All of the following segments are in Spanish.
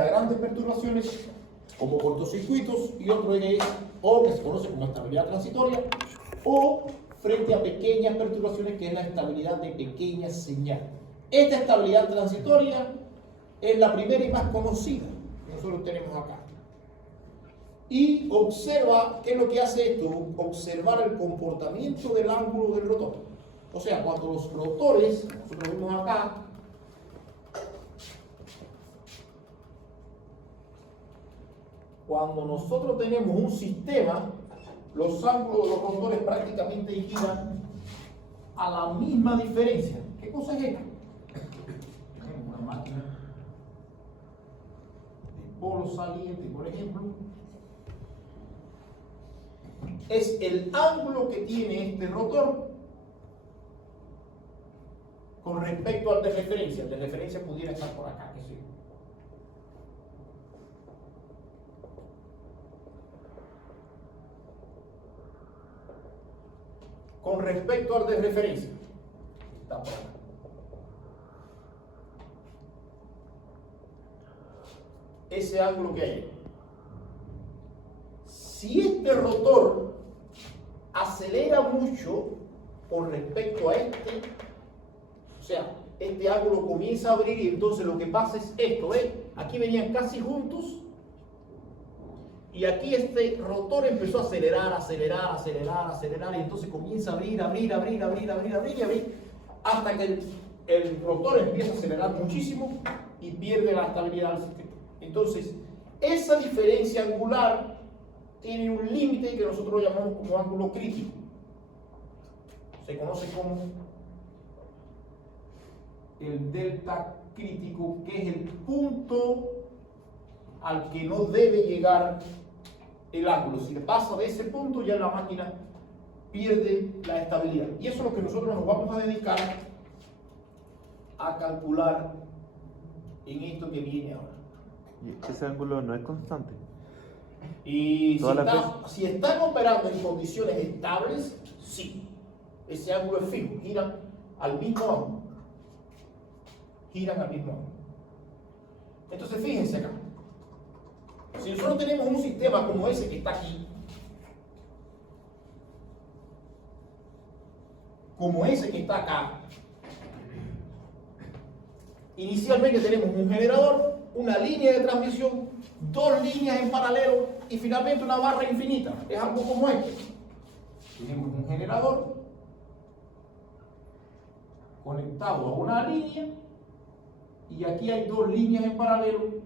a grandes perturbaciones como cortocircuitos y otro es o que se conoce como estabilidad transitoria o frente a pequeñas perturbaciones que es la estabilidad de pequeñas señales. Esta estabilidad transitoria es la primera y más conocida que nosotros tenemos acá. Y observa, ¿qué es lo que hace esto? Observar el comportamiento del ángulo del rotor. O sea, cuando los rotores, nosotros vemos acá, cuando nosotros tenemos un sistema, los ángulos de los rotores prácticamente giran a la misma diferencia. ¿Qué cosa es esto? Tenemos una máquina de polo saliente, por ejemplo. Es el ángulo que tiene este rotor con respecto al de referencia. El de referencia pudiera estar por acá, que sí. Con respecto al de referencia, está por acá. Ese ángulo que hay ahí. Si este rotor acelera mucho con respecto a este, o sea, este ángulo comienza a abrir y entonces lo que pasa es esto, ¿ves? Aquí venían casi juntos y aquí este rotor empezó a acelerar, y entonces comienza a abrir, hasta que el rotor empieza a acelerar muchísimo y pierde la estabilidad del sistema. Entonces, esa diferencia angular tiene un límite que nosotros llamamos como ángulo crítico. Se conoce como el delta crítico, que es el punto al que no debe llegar el ángulo. Si pasa de ese punto, ya la máquina pierde la estabilidad. Y eso es lo que nosotros nos vamos a dedicar a calcular en esto que viene ahora. Y ese ángulo no es constante. Y si están operando en condiciones estables, sí. Ese ángulo es fijo, giran al mismo ángulo. Giran al mismo ángulo. Entonces fíjense acá. Si nosotros tenemos un sistema como ese que está aquí, como ese que está acá, inicialmente tenemos un generador, una línea de transmisión, dos líneas en paralelo y finalmente una barra infinita. Es algo como este. Tenemos un generador conectado a una línea y aquí hay dos líneas en paralelo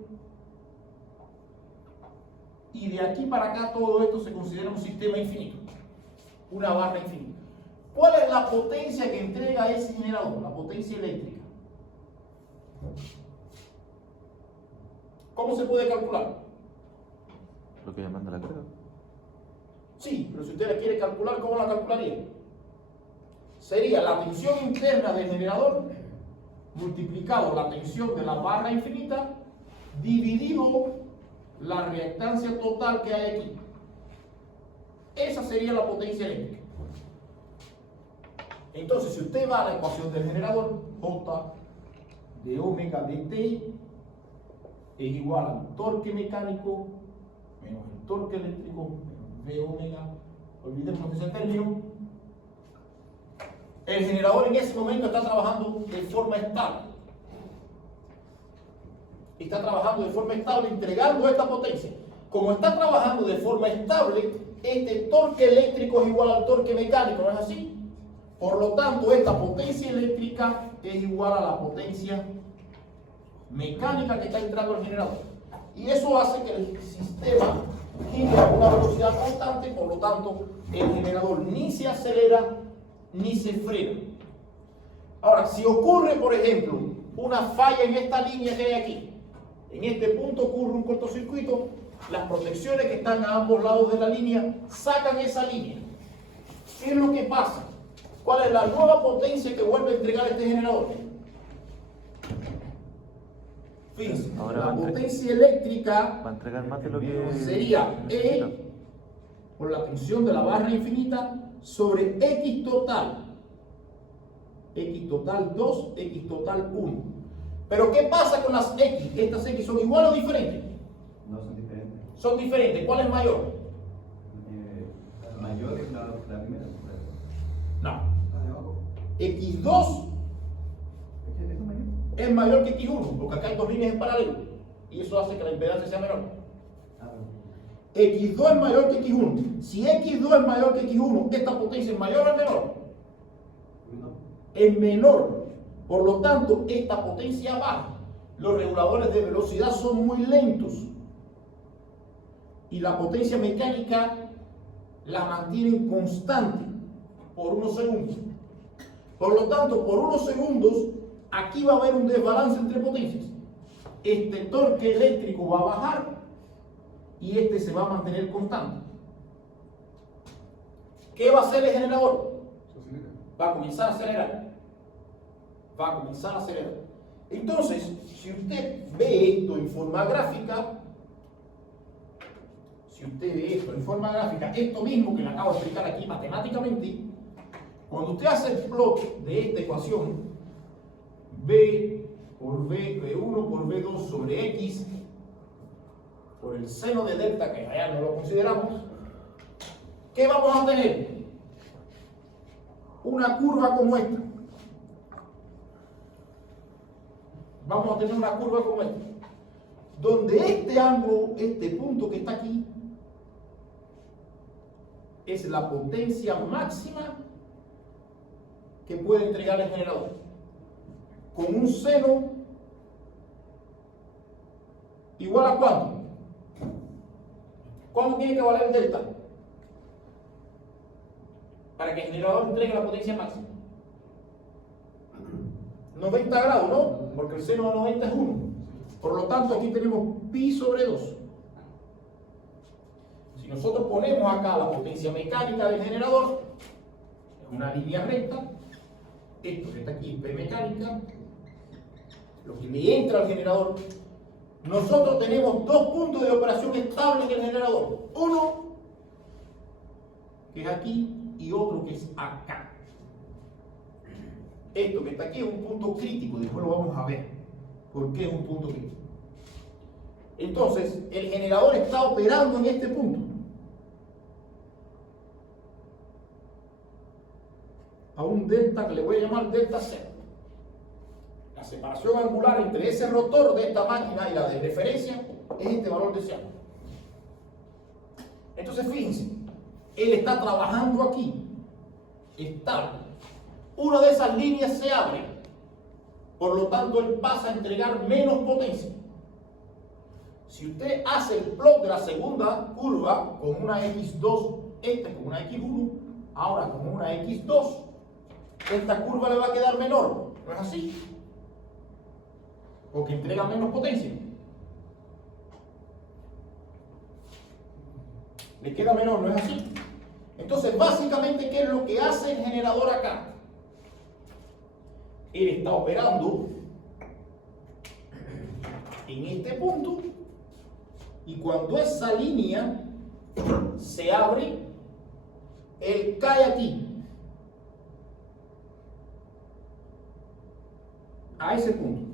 y de aquí para acá todo esto se considera un sistema infinito, una barra infinita. ¿Cuál es la potencia que entrega ese generador? La potencia eléctrica. ¿Cómo se puede calcular? Lo que llaman de la carga. Sí, pero si usted la quiere calcular, ¿cómo la calcularía? Sería la tensión interna del generador multiplicado la tensión de la barra infinita dividido la reactancia total que hay aquí. Esa sería la potencia eléctrica. Entonces, si usted va a la ecuación del generador, J de omega de T es igual al torque mecánico menos el torque eléctrico menos V omega, olvidemos ese término. El generador en ese momento está trabajando de forma estable. Está trabajando de forma estable, entregando esta potencia. Como está trabajando de forma estable, este torque eléctrico es igual al torque mecánico, ¿no es así? Por lo tanto, esta potencia eléctrica es igual a la potencia mecánica que está entrando al generador. Y eso hace que el sistema gire a una velocidad constante, por lo tanto, el generador ni se acelera ni se frena. Ahora, si ocurre, por ejemplo, una falla en esta línea que hay aquí, en este punto ocurre un cortocircuito, las protecciones que están a ambos lados de la línea sacan esa línea. ¿Qué es lo que pasa? ¿Cuál es la nueva potencia que vuelve a entregar este generador? Fíjense, la potencia eléctrica va a entregar más de lo que sería E por la tensión de la barra infinita sobre X total. X total 2, X total 1. Pero ¿qué pasa con las X? ¿Estas X son iguales o diferentes? No son diferentes. Son diferentes. ¿Cuál es mayor? Mayor es la primera. No. La de abajo. X2 ¿Es mayor? es mayor que X1, porque acá hay dos líneas en paralelo. Y eso hace que la impedancia sea menor. Ah, X2 es mayor que X1. Si X2 es mayor que X1, ¿esta potencia es mayor o es menor? no. Es menor. Por lo tanto, esta potencia baja. Los reguladores de velocidad son muy lentos. Y la potencia mecánica la mantienen constante por unos segundos. Por lo tanto, por unos segundos, aquí va a haber un desbalance entre potencias. Este torque eléctrico va a bajar y este se va a mantener constante. ¿Qué va a hacer el generador? Va a comenzar a acelerar. Va a comenzar a acelerar. Entonces, si usted ve esto en forma gráfica, esto mismo que le acabo de explicar aquí matemáticamente, cuando usted hace el plot de esta ecuación, B por B, B1 por B2 sobre X, por el seno de delta, que allá no lo consideramos, ¿qué vamos a tener? Una curva como esta. Vamos a tener una curva como esta, donde este ángulo, este punto que está aquí, es la potencia máxima que puede entregar el generador, con un seno igual a ¿cuánto? ¿Cuánto tiene que valer el delta? Para que el generador entregue la potencia máxima. 90 grados, ¿no? Porque el seno de 90 es 1. Por lo tanto, aquí tenemos pi sobre 2. Si nosotros ponemos acá la potencia mecánica del generador, en una línea recta, esto que está aquí, P mecánica, lo que le entra al generador, nosotros tenemos dos puntos de operación estables en el generador. Uno, que es aquí, y otro que es acá. Esto que está aquí es un punto crítico, después lo vamos a ver. ¿Por qué es un punto crítico? Entonces, el generador está operando en este punto. A un delta que le voy a llamar delta cero. La separación angular entre ese rotor de esta máquina y la de referencia es este valor deseado. Entonces, fíjense, él está trabajando aquí, estable. Una de esas líneas se abre, por lo tanto, él pasa a entregar menos potencia. Si usted hace el plot de la segunda curva con una X2, con una X1, ahora con una X2, esta curva le va a quedar menor. ¿No es así? Porque entrega menos potencia. Le queda menor, ¿no es así? Entonces, básicamente, ¿qué es lo que hace el generador acá? Él está operando en este punto y cuando esa línea se abre, él cae aquí, a ese punto.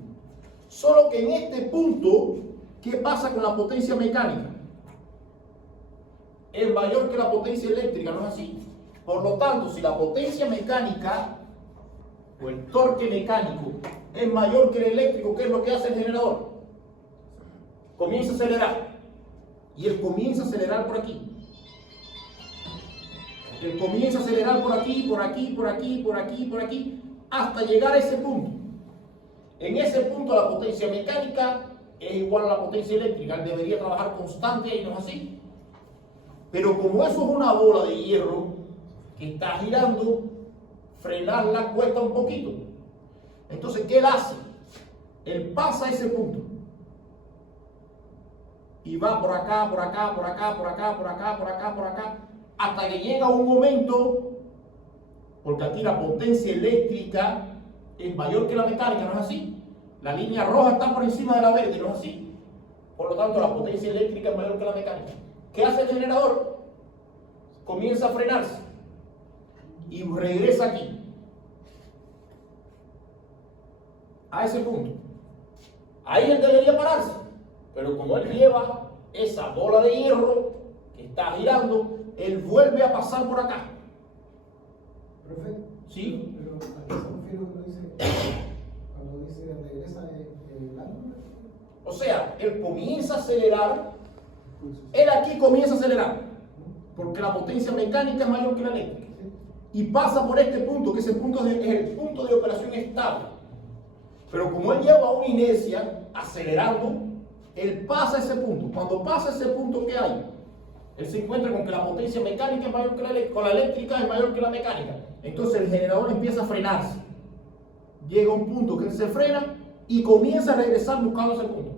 Solo que en este punto, ¿qué pasa con la potencia mecánica? Es mayor que la potencia eléctrica, ¿no es así? Por lo tanto, si la potencia mecánica o el torque mecánico es mayor que el eléctrico, ¿qué es lo que hace el generador? Comienza a acelerar. Y él comienza a acelerar por aquí. Él comienza a acelerar por aquí, por aquí, por aquí, por aquí, por aquí, hasta llegar a ese punto. En ese punto la potencia mecánica es igual a la potencia eléctrica. Él debería trabajar constante y no es así. Pero como eso es una bola de hierro que está girando, frenarla cuesta un poquito. Entonces, ¿qué él hace? Él pasa ese punto y va por acá, por acá, por acá, por acá, por acá, por acá, por acá, hasta que llega un momento, porque aquí la potencia eléctrica es mayor que la mecánica, ¿no es así? La línea roja está por encima de la verde, ¿no es así? Por lo tanto, la potencia eléctrica es mayor que la mecánica. ¿Qué hace el generador? Comienza a frenarse y regresa aquí, a ese punto. Ahí él debería pararse. Pero como él lleva esa bola de hierro que está girando, él vuelve a pasar por acá. Perfecto. ¿Sí? Pero ¿a qué se refiere cuando dice regresa el ángulo? O sea, él comienza a acelerar, él aquí comienza a acelerar, porque la potencia mecánica es mayor que la eléctrica. Y pasa por este punto, que ese punto es el punto de operación estable. Pero como él lleva una inercia acelerando, él pasa ese punto. Cuando pasa ese punto, ¿qué hay? Él se encuentra con que la potencia mecánica es mayor que la eléctrica, con la eléctrica es mayor que la mecánica. Entonces el generador empieza a frenarse. Llega a un punto que él se frena y comienza a regresar buscando ese punto.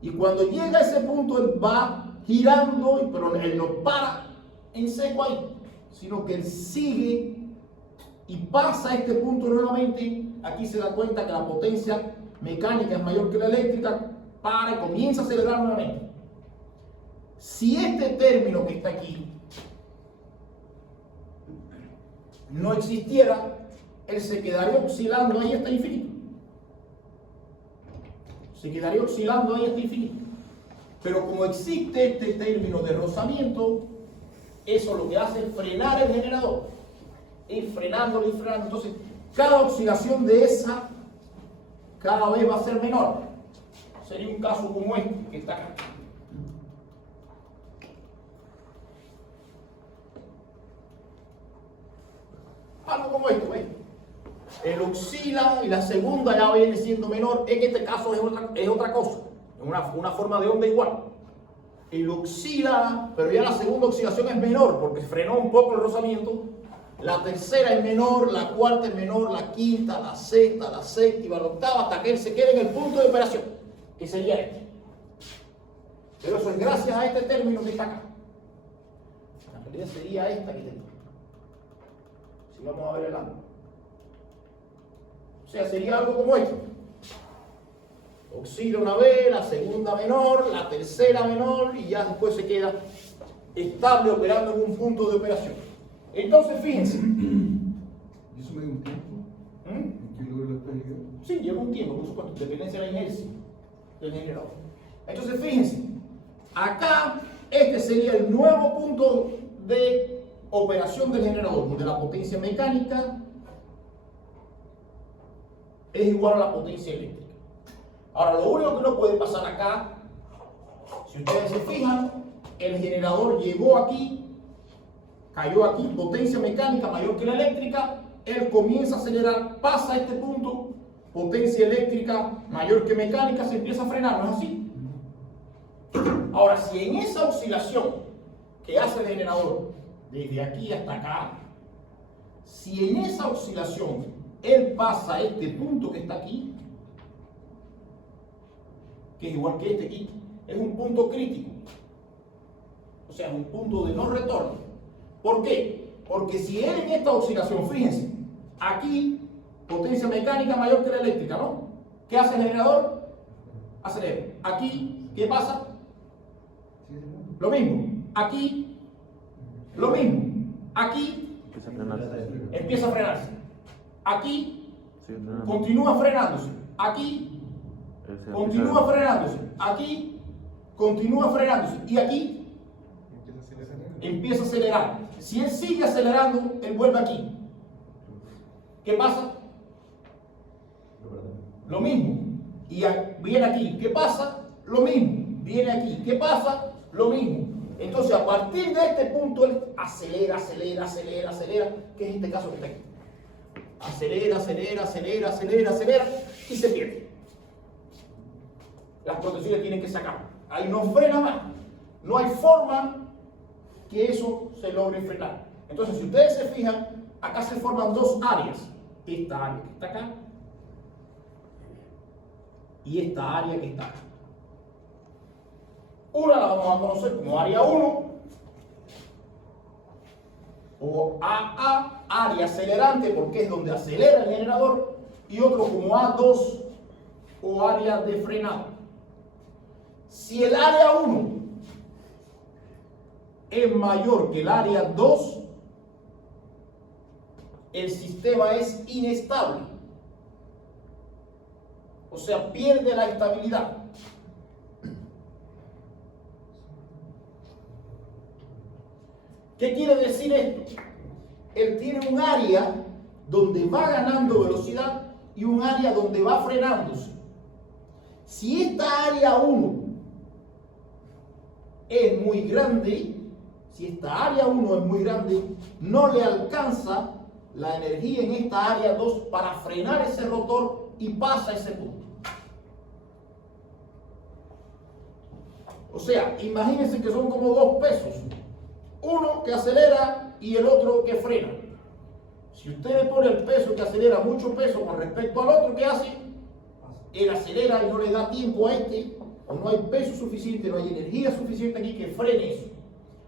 Y cuando llega a ese punto, él va girando, pero él no para en seco ahí, sino que él sigue y pasa a este punto nuevamente. Aquí se da cuenta que la potencia mecánica es mayor que la eléctrica, para y comienza a acelerar nuevamente. Si este término que está aquí no existiera, él se quedaría oscilando ahí hasta infinito. Se quedaría oscilando ahí hasta infinito. Pero como existe este término de rozamiento, eso lo que hace es frenar el generador. Ir frenándolo y frenando. Entonces, cada oscilación de esa cada vez va a ser menor. Sería un caso como este que está acá. Algo como esto, ¿ves? Él oscila y la segunda ya viene siendo menor. En este caso es otra cosa, una forma de onda igual. Él oscila, pero ya la segunda oscilación es menor porque frenó un poco el rozamiento. La tercera es menor, la cuarta es menor, la quinta, la sexta, la séptima, la octava, hasta que él se quede en el punto de operación, que sería este. Pero eso es gracias a este término que está acá. En realidad sería esta que tengo. Si vamos a ver el ángulo. O sea, sería algo como esto. Oscila una vez, la segunda menor, la tercera menor y ya después se queda estable operando en un punto de operación. Entonces, fíjense. ¿Y eso me dio un tiempo? ¿En qué lugar lo está llegando? Sí, lleva un tiempo, por supuesto, dependencia de la inercia del generador. Entonces, fíjense. Acá, este sería el nuevo punto de operación del generador, donde la potencia mecánica es igual a la potencia eléctrica. Ahora, lo único que no puede pasar acá, si ustedes se fijan, el generador llegó aquí, cayó aquí, potencia mecánica mayor que la eléctrica, él comienza a acelerar, pasa a este punto, potencia eléctrica mayor que mecánica, se empieza a frenar, ¿no es así? Ahora, si en esa oscilación que hace el generador, desde aquí hasta acá, si en esa oscilación él pasa a este punto que está aquí, que es igual que este aquí, es un punto crítico. O sea, es un punto de no retorno. ¿Por qué? Porque si él en esta oscilación, fíjense, aquí, potencia mecánica mayor que la eléctrica, ¿no? ¿Qué hace el generador? Acelera. Aquí, ¿qué pasa? Lo mismo. Aquí, lo mismo. Aquí, empieza a frenarse. Aquí, continúa frenándose. Aquí, continúa frenándose. Aquí, continúa frenándose. Y aquí, empieza a acelerar. Si él sigue acelerando, él vuelve aquí. ¿Qué pasa? Lo mismo. Y viene aquí. ¿Qué pasa? Lo mismo. Viene aquí. ¿Qué pasa? Lo mismo. Entonces, a partir de este punto, él acelera, acelera, acelera, acelera, que es este caso que está aquí. Acelera, acelera, acelera, acelera, acelera, y se pierde. Las protecciones tienen que sacar. Ahí no frena más. No hay forma que eso se logre frenar. Entonces, si ustedes se fijan, acá se forman dos áreas. Esta área que está acá y esta área que está acá. Una la vamos a conocer como área 1 o AA, área acelerante, porque es donde acelera el generador, y otro como A2 o área de frenado. Si el área 1 es mayor que el área 2, el sistema es inestable. O sea, pierde la estabilidad. ¿Qué quiere decir esto? Él tiene un área donde va ganando velocidad y un área donde va frenándose. Si esta área 1 es muy grande, si esta área 1 es muy grande, no le alcanza la energía en esta área 2 para frenar ese rotor y pasa ese punto. O sea, imagínense que son como dos pesos. Uno que acelera y el otro que frena. Si usted le pone el peso que acelera mucho peso con respecto al otro, ¿qué hace? Él acelera y no le da tiempo a este, o no hay peso suficiente, no hay energía suficiente aquí que frene eso.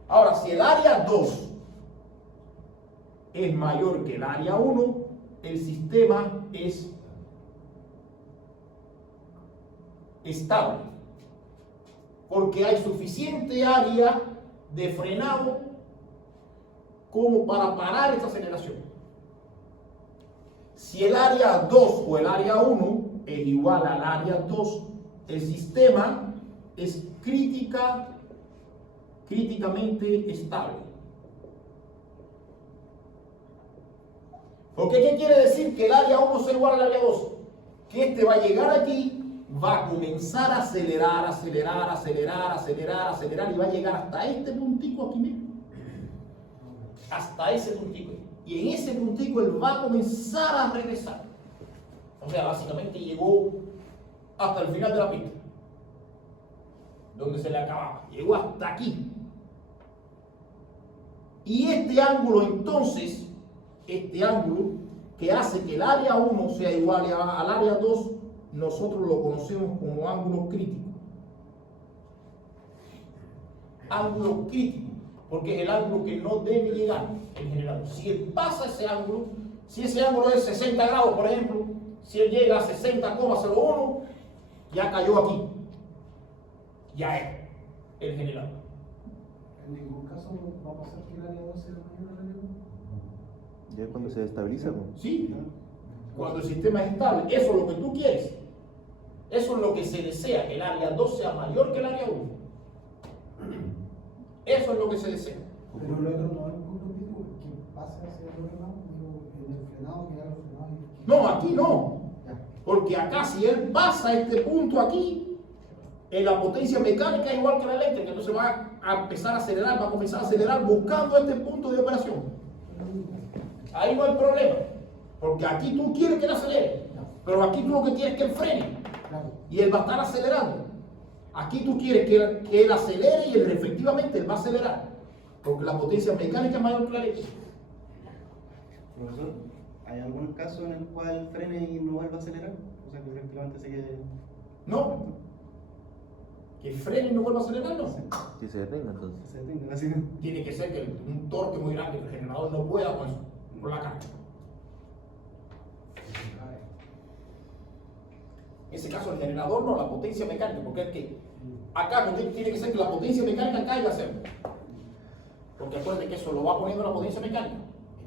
Ahora, si el área 2 es mayor que el área 1, el sistema es estable, porque hay suficiente área de frenado como para parar esta aceleración. Si el área 2 o el área 1 es igual al área 2, el sistema es críticamente estable. ¿Por qué? ¿Qué quiere decir que el área 1 sea igual al área 2? Que este va a llegar aquí, va a comenzar a acelerar, y va a llegar hasta este puntico aquí mismo. Hasta ese puntico. Y en ese puntico él va a comenzar a regresar. O sea, básicamente llegó hasta el final de la pista, donde se le acababa. Llegó hasta aquí. Y este ángulo entonces, este ángulo que hace que el área 1 sea igual al área 2, nosotros lo conocemos como ángulo crítico. Ángulo crítico, porque es el ángulo que no debe llegar en general. Si él pasa ese ángulo, si ese ángulo es 60 grados, por ejemplo, si él llega a 60,01, ya cayó aquí. Ya es el general. En ningún caso va a pasar que el área 2 sea mayor al área 1. Ya cuando se estabiliza, ¿no? Sí, cuando el sistema es estable, eso es lo que tú quieres. Eso es lo que se desea, que el área 2 sea mayor que el área 1. Eso es lo que se desea. Pero el otro no es un crítico que pase hacia el otro lado, en el frenado, que haga el frenado. No, aquí no. Ya. Porque acá, si él pasa este punto aquí, en la potencia mecánica es igual que la eléctrica, entonces va a empezar a acelerar, va a comenzar a acelerar buscando este punto de operación. Ahí no hay problema, porque aquí tú quieres que él acelere, pero aquí tú lo que quieres es que él frene, Claro. y él va a estar acelerando. Aquí tú quieres que él acelere y efectivamente él va a acelerar, porque la potencia mecánica es mayor que la eléctrica. Profesor, ¿hay algún caso en el cual frene y no vuelva a acelerar? O sea, que efectivamente se quede... No, que frene y no vuelva a acelerar, no. Si se detenga, entonces. Se detenga, así. Tiene que ser que un torque muy grande, que el generador no pueda con eso, por la carga. En ese caso el generador no, la potencia mecánica, porque es que acá tiene que ser que la potencia mecánica caiga a cero. Porque acuérdense que eso lo va poniendo la potencia mecánica,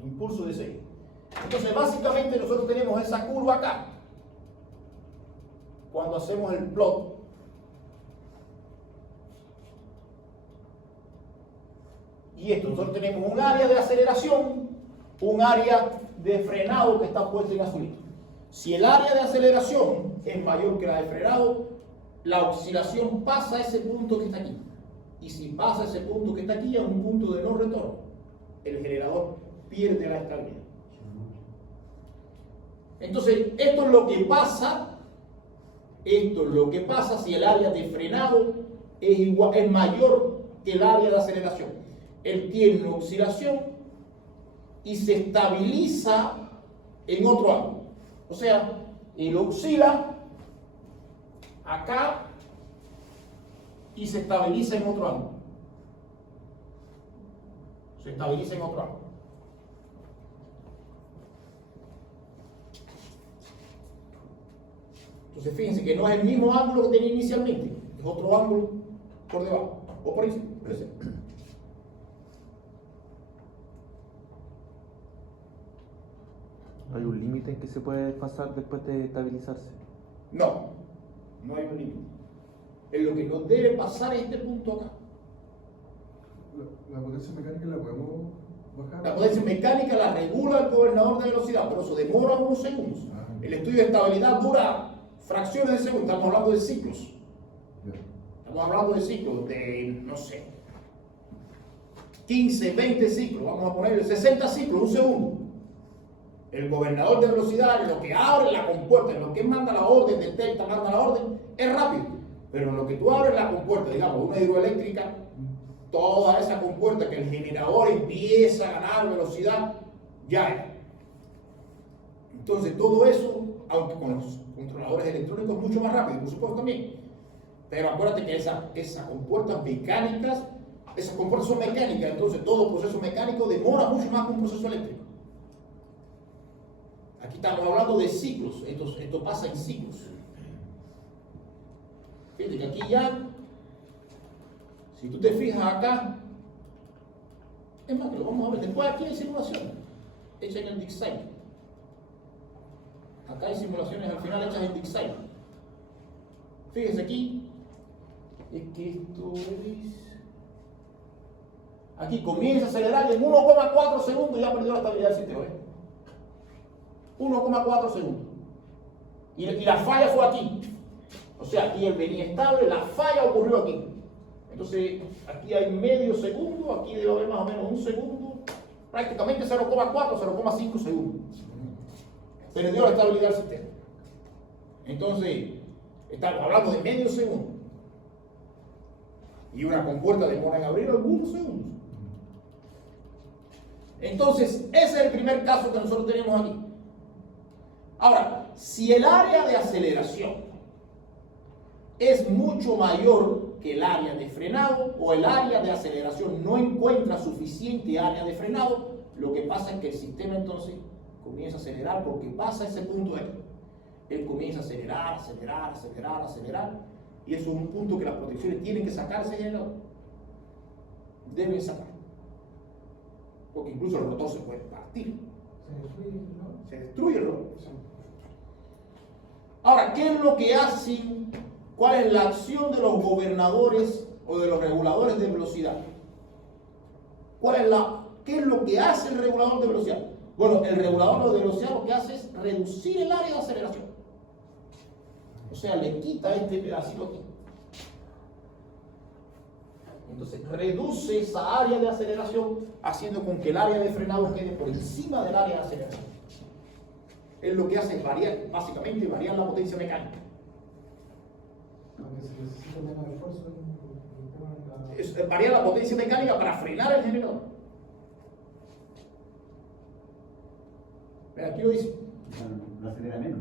el impulso de serie. Entonces básicamente nosotros tenemos esa curva acá. Cuando hacemos el plot, y esto, nosotros tenemos un área de aceleración, un área de frenado que está puesto en azulito. Si el área de aceleración es mayor que la de frenado, la oscilación pasa a ese punto que está aquí. Y si pasa ese punto que está aquí, es un punto de no retorno. El generador pierde la estabilidad. Entonces, esto es lo que pasa. Esto es lo que pasa si el área de frenado es mayor que el área de aceleración. Él tiene una oscilación y se estabiliza en otro ángulo. O sea, él oscila acá y se estabiliza en otro ángulo. Se estabiliza en otro ángulo. Entonces fíjense que no es el mismo ángulo que tenía inicialmente, es otro ángulo por debajo o por encima. Hay un límite en que se puede pasar después de estabilizarse. No, no hay un límite. Es lo que no debe pasar este punto acá. La potencia mecánica la podemos bajar. La potencia mecánica la regula el gobernador de velocidad, por eso demora unos segundos. El estudio de estabilidad dura fracciones de segundo, estamos hablando de ciclos. Estamos hablando de ciclos de, no sé, 15, 20 ciclos, vamos a poner 60 ciclos, un segundo. El gobernador de velocidad, en lo que abre la compuerta, en lo que manda la orden, detecta, manda la orden, es rápido. Pero en lo que tú abres la compuerta, digamos, una hidroeléctrica, toda esa compuerta que el generador empieza a ganar velocidad, ya es. Entonces todo eso, aunque con los controladores electrónicos mucho más rápido, por supuesto también. Pero acuérdate que esas compuertas mecánicas, esas compuertas son mecánicas, entonces todo proceso mecánico demora mucho más que un proceso eléctrico. Aquí estamos hablando de ciclos, esto pasa en ciclos. Fíjate que aquí ya, si tú te fijas acá, es más que lo vamos a ver después aquí hay simulaciones hechas en el DeepSeek. Acá hay simulaciones al final hechas en DeepSeek. Fíjense aquí, es que esto es... Aquí comienza a acelerar y en 1,4 segundos ya perdió la estabilidad del sistema. 1,4 segundos. Y la falla fue aquí. O sea, aquí él venía estable, la falla ocurrió aquí. Entonces, aquí hay medio segundo, aquí debe haber más o menos un segundo, prácticamente 0,4, 0,5 segundos. Perdió la estabilidad del sistema. Entonces, estamos hablando de medio segundo. Y una compuerta demora en abrir algunos segundos. Entonces, ese es el primer caso que nosotros tenemos aquí. Ahora, si el área de aceleración es mucho mayor que el área de frenado o el área de aceleración no encuentra suficiente área de frenado, lo que pasa es que el sistema entonces comienza a acelerar porque pasa ese punto de aquí. Él comienza a acelerar, acelerar, acelerar, acelerar y eso es un punto que las protecciones tienen que sacar ese generador. Deben sacar. Porque incluso el rotor se puede partir. Se destruye el rotor. Ahora, ¿qué es lo que hacen? ¿Cuál es la acción de los gobernadores o de los reguladores de velocidad? ¿Qué es lo que hace el regulador de velocidad? Bueno, el regulador de velocidad lo que hace es reducir el área de aceleración. O sea, le quita este pedacito aquí. Entonces, reduce esa área de aceleración haciendo con que el área de frenado quede por encima del área de aceleración. Él lo que hace es variar, básicamente variar la potencia mecánica. Aunque se necesita menos esfuerzo en el tema de la... Varía la potencia mecánica para frenar el generador. Aquí lo dice. Lo acelera menos.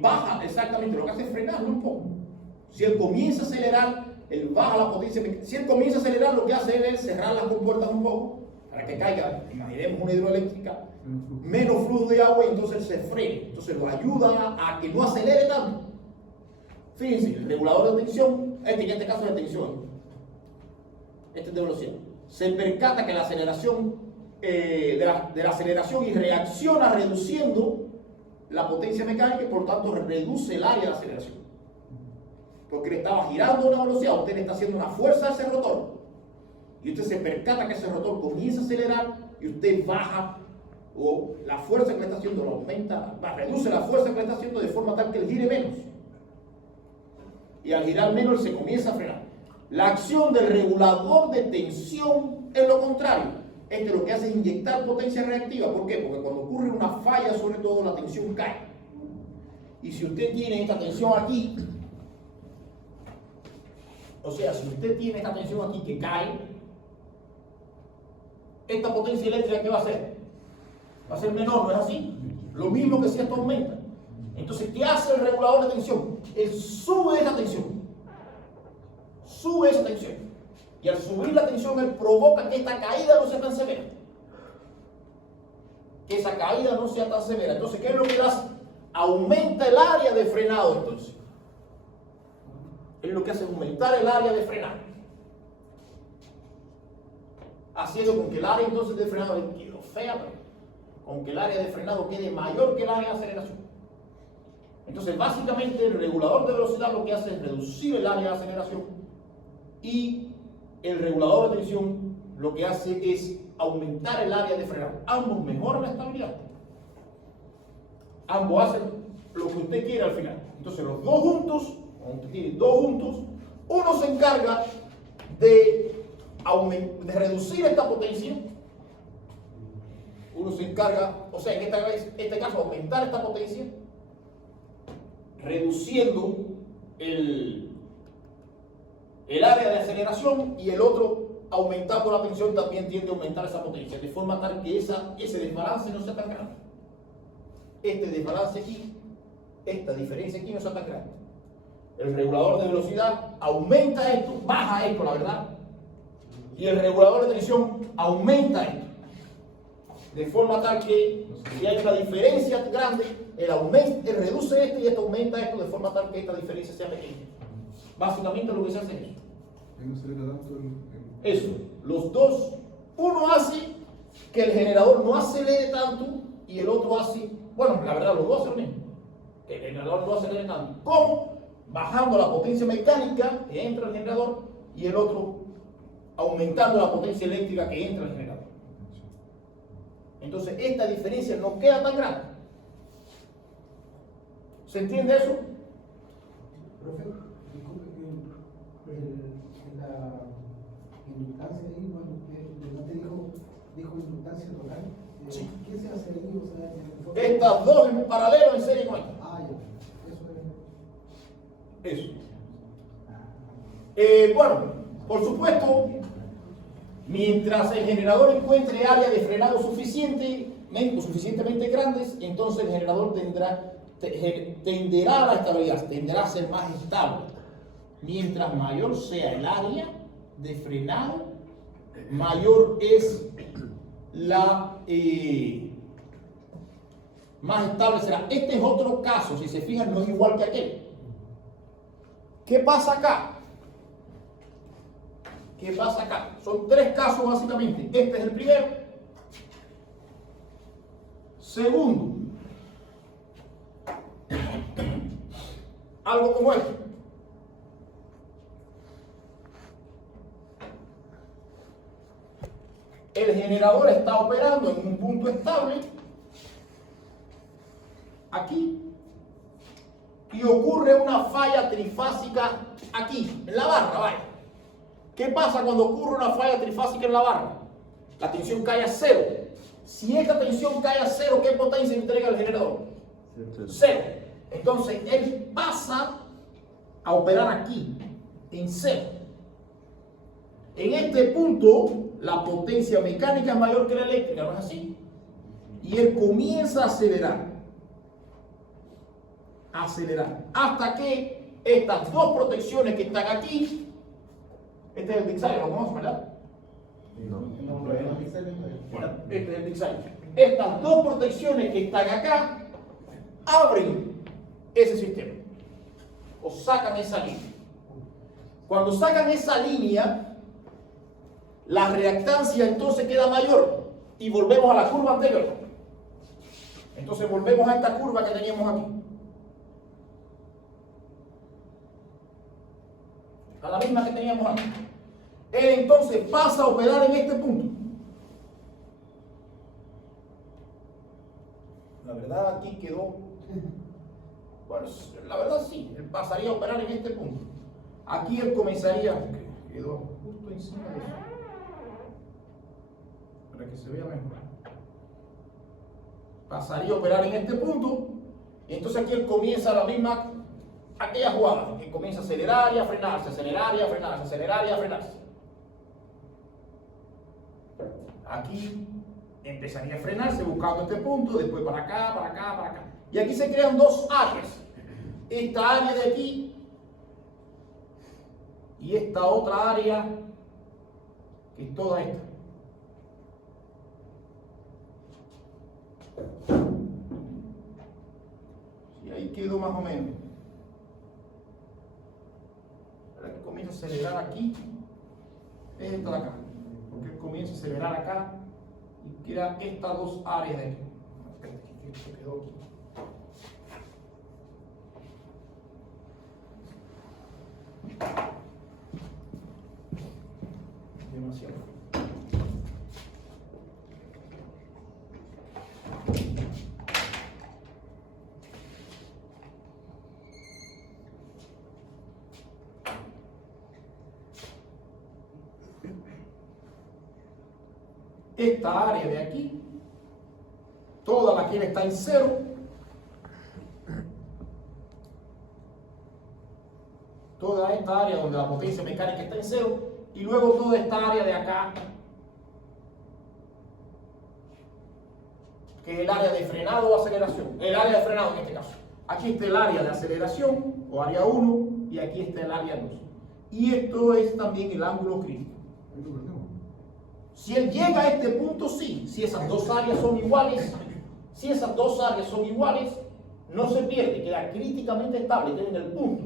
Baja, exactamente, lo que hace es frenarlo un poco. Si él comienza a acelerar, él baja la potencia mecánica. Si él comienza a acelerar, lo que hace él es cerrar las compuertas un poco para que caiga, imaginemos una hidroeléctrica, menos flujo de agua y entonces él se frena. Entonces lo ayuda a que no acelere tanto. Fíjense, el regulador de tensión, en este caso es de tensión, este es de velocidad, se percata que la aceleración, de la aceleración y reacciona reduciendo la potencia mecánica y por tanto reduce el área de aceleración. Porque le estaba girando a una velocidad, usted le está haciendo una fuerza a ese rotor y usted se percata que ese rotor comienza a acelerar y usted baja o la fuerza que le está haciendo lo aumenta, reduce la fuerza que le está haciendo de forma tal que él gire menos. Y al girar menos se comienza a frenar. La acción del regulador de tensión es lo contrario. Este lo que hace es inyectar potencia reactiva. ¿Por qué? Porque cuando ocurre una falla, sobre todo, la tensión cae. Y si usted tiene esta tensión aquí, o sea, si usted tiene esta tensión aquí que cae, esta potencia eléctrica, ¿qué va a hacer? Va a ser menor, ¿no es así? Lo mismo que si esto aumenta. Entonces, ¿qué hace el regulador de tensión? Él sube esa tensión. Sube esa tensión. Y al subir la tensión, él provoca que esta caída no sea tan severa. Que esa caída no sea tan severa. Entonces, ¿qué es lo que hace? Aumenta el área de frenado, entonces. Él lo que hace es aumentar el área de frenado. Haciendo con que el área entonces de frenado quede fea, pero con que el área de frenado quede mayor que el área de aceleración. Entonces, básicamente, el regulador de velocidad lo que hace es reducir el área de aceleración y el regulador de tensión lo que hace es aumentar el área de frenado. Ambos mejoran la estabilidad. Ambos hacen lo que usted quiere al final. Entonces, los dos juntos, cuando usted tiene dos juntos, uno se encarga de reducir esta potencia. Uno se encarga, o sea, en este caso, aumentar esta potencia, reduciendo el área de aceleración, y el otro, aumentando la tensión, también tiende a aumentar esa potencia, de forma tal que ese desbalance no sea tan grande. Este desbalance aquí, esta diferencia aquí no sea tan grande. El regulador de velocidad aumenta esto, baja esto, la verdad, y el regulador de tensión aumenta esto, de forma tal que si hay una diferencia grande, él reduce esto y esto aumenta esto, de forma tal que esta diferencia sea pequeña. Básicamente lo que se hace es eso. Ahí no acelera tanto Eso, los dos, uno hace que el generador no acelere tanto y el otro hace, bueno, la verdad, los dos hacen lo mismo, que el generador no acelere tanto. ¿Cómo? Bajando la potencia mecánica que entra al generador y el otro aumentando la potencia eléctrica que entra al generador. Entonces, esta diferencia no queda tan grande. ¿Se entiende eso? Profe, disculpe que la inductancia ahí, bueno, usted dijo inductancia total. Sí. ¿Qué se hace ahí? O sea, en el fondo- Estas dos en paralelo en serie con esta. Ah, ya. Eso es. Eso. Bueno, por supuesto, mientras el generador encuentre área de frenado suficientemente grandes, entonces el generador tenderá a la estabilidad, tenderá a ser más estable. Mientras mayor sea el área de frenado, mayor es más estable será. Este es otro caso, si se fijan, no es igual que aquel. ¿Qué pasa acá? ¿Qué pasa acá? Son tres casos básicamente. Este es el primero. Segundo, algo como esto. El generador está operando en un punto estable, aquí, y ocurre una falla trifásica aquí, en la barra, vaya. ¿Qué pasa cuando ocurre una falla trifásica en la barra? La tensión cae a cero. Si esta tensión cae a cero, ¿qué potencia entrega el generador? Cero. Entonces, él pasa a operar aquí, en cero. En este punto, la potencia mecánica es mayor que la eléctrica, ¿no es así? Y él comienza a acelerar. Hasta que estas dos protecciones que están aquí, este es el Dixai, lo conocen, ¿verdad? Bueno, este es el Dixai. Estas dos protecciones que están acá abren ese sistema o sacan esa línea. Cuando sacan esa línea, la reactancia entonces queda mayor y volvemos a la curva anterior. Entonces volvemos a esta curva que teníamos aquí, a la misma que teníamos antes. Él entonces pasa a operar en este punto. La verdad aquí quedó, bueno, la verdad sí, él pasaría a operar en este punto. Aquí él comenzaría, quedó justo encima de eso, para que se vea mejor. Pasaría a operar en este punto, y entonces aquí él comienza la misma, aquella jugada, que comienza a acelerar y a frenarse, acelerar y a frenarse, acelerar y a frenarse. Aquí empezaría a frenarse buscando este punto, después para acá, para acá, para acá. Y aquí se crean dos áreas. Esta área de aquí y esta otra área, que es toda esta. Y ahí quedó más o menos. Ahora que comienza a acelerar aquí, es esta de acá. Porque él comienza a acelerar acá y crea estas dos áreas de aquí. Esto quedó aquí. demasiado. Esta área de aquí, toda la que está en cero, toda esta área donde la potencia mecánica está en cero, y luego toda esta área de acá, que es el área de frenado o aceleración, el área de frenado en este caso. Aquí está el área de aceleración, o área 1, y aquí está el área 2. Y esto es también el ángulo crítico. Ahí lo perdemos. Si él llega a este punto, sí, si esas dos áreas son iguales, no se pierde, queda críticamente estable, está en el punto.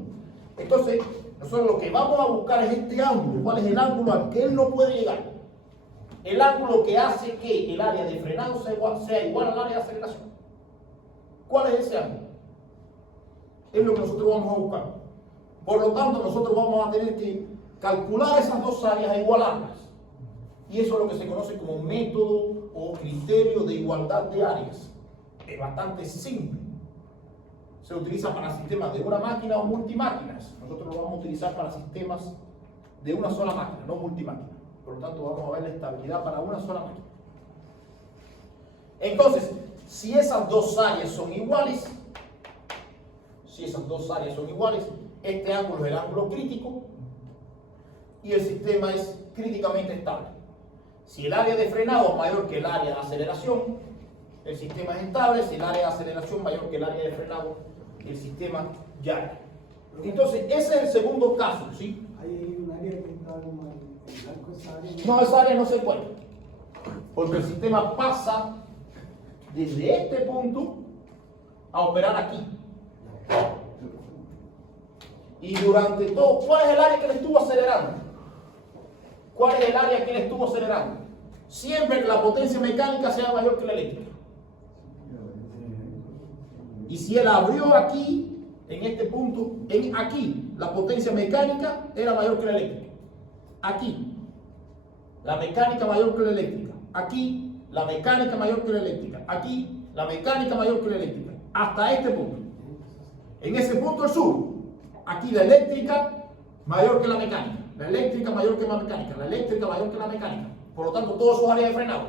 Entonces, nosotros lo que vamos a buscar es este ángulo. ¿Cuál es el ángulo al que él no puede llegar? El ángulo que hace que el área de frenado sea igual al área de aceleración. ¿Cuál es ese ángulo? Es lo que nosotros vamos a buscar. Por lo tanto, nosotros vamos a tener que calcular esas dos áreas e igualarlas. Y eso es lo que se conoce como método o criterio de igualdad de áreas. Es bastante simple. Se utiliza para sistemas de una máquina o multimáquinas. Nosotros lo vamos a utilizar para sistemas de una sola máquina, no multimáquina. Por lo tanto, vamos a ver la estabilidad para una sola máquina. Entonces, si esas dos áreas son iguales, este ángulo es el ángulo crítico y el sistema es críticamente estable. Si el área de frenado es mayor que el área de aceleración, el sistema es estable. Si el área de aceleración es mayor que el área de frenado, el sistema ya. Entonces, ese es el segundo caso, ¿sí? Hay un área que está como en blanco, esa área. No, esa área no se puede, porque el sistema pasa desde este punto a operar aquí. Y durante todo, ¿cuál es el área que le estuvo acelerando? ¿Cuál es el área que le estuvo acelerando? Siempre que la potencia mecánica sea mayor que la eléctrica. Y si él abrió aquí, en este punto, aquí, la potencia mecánica era mayor que la eléctrica. Aquí, la mecánica mayor que la eléctrica. Aquí, la mecánica mayor que la eléctrica. Aquí, la mecánica mayor que la eléctrica. Hasta este punto. En ese punto el sur, aquí la eléctrica mayor que la mecánica. La eléctrica mayor que la mecánica. La eléctrica mayor que la mecánica. Por lo tanto, todas sus áreas de frenado.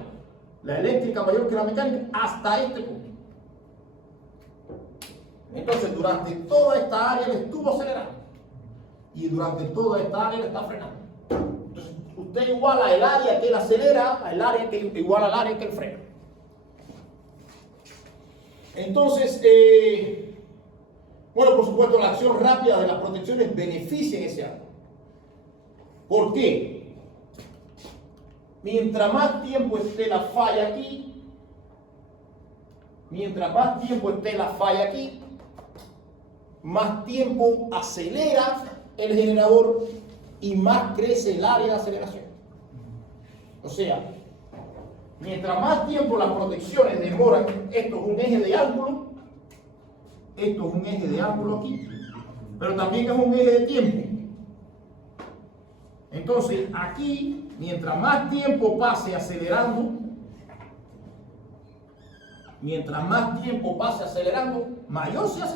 La eléctrica mayor que la mecánica hasta este punto. Entonces, durante toda esta área le estuvo acelerando. Y durante toda esta área le está frenando. Entonces, usted iguala el área que él acelera al área que igual al área que él frena. Entonces, bueno, por supuesto, la acción rápida de las protecciones beneficia en ese área. ¿Por qué? Mientras más tiempo esté la falla aquí, más tiempo acelera el generador y más crece el área de aceleración. O sea, mientras más tiempo las protecciones demoran, esto es un eje de ángulo, aquí, pero también es un eje de tiempo. Entonces, aquí, mientras más tiempo pase acelerando, mayor se hace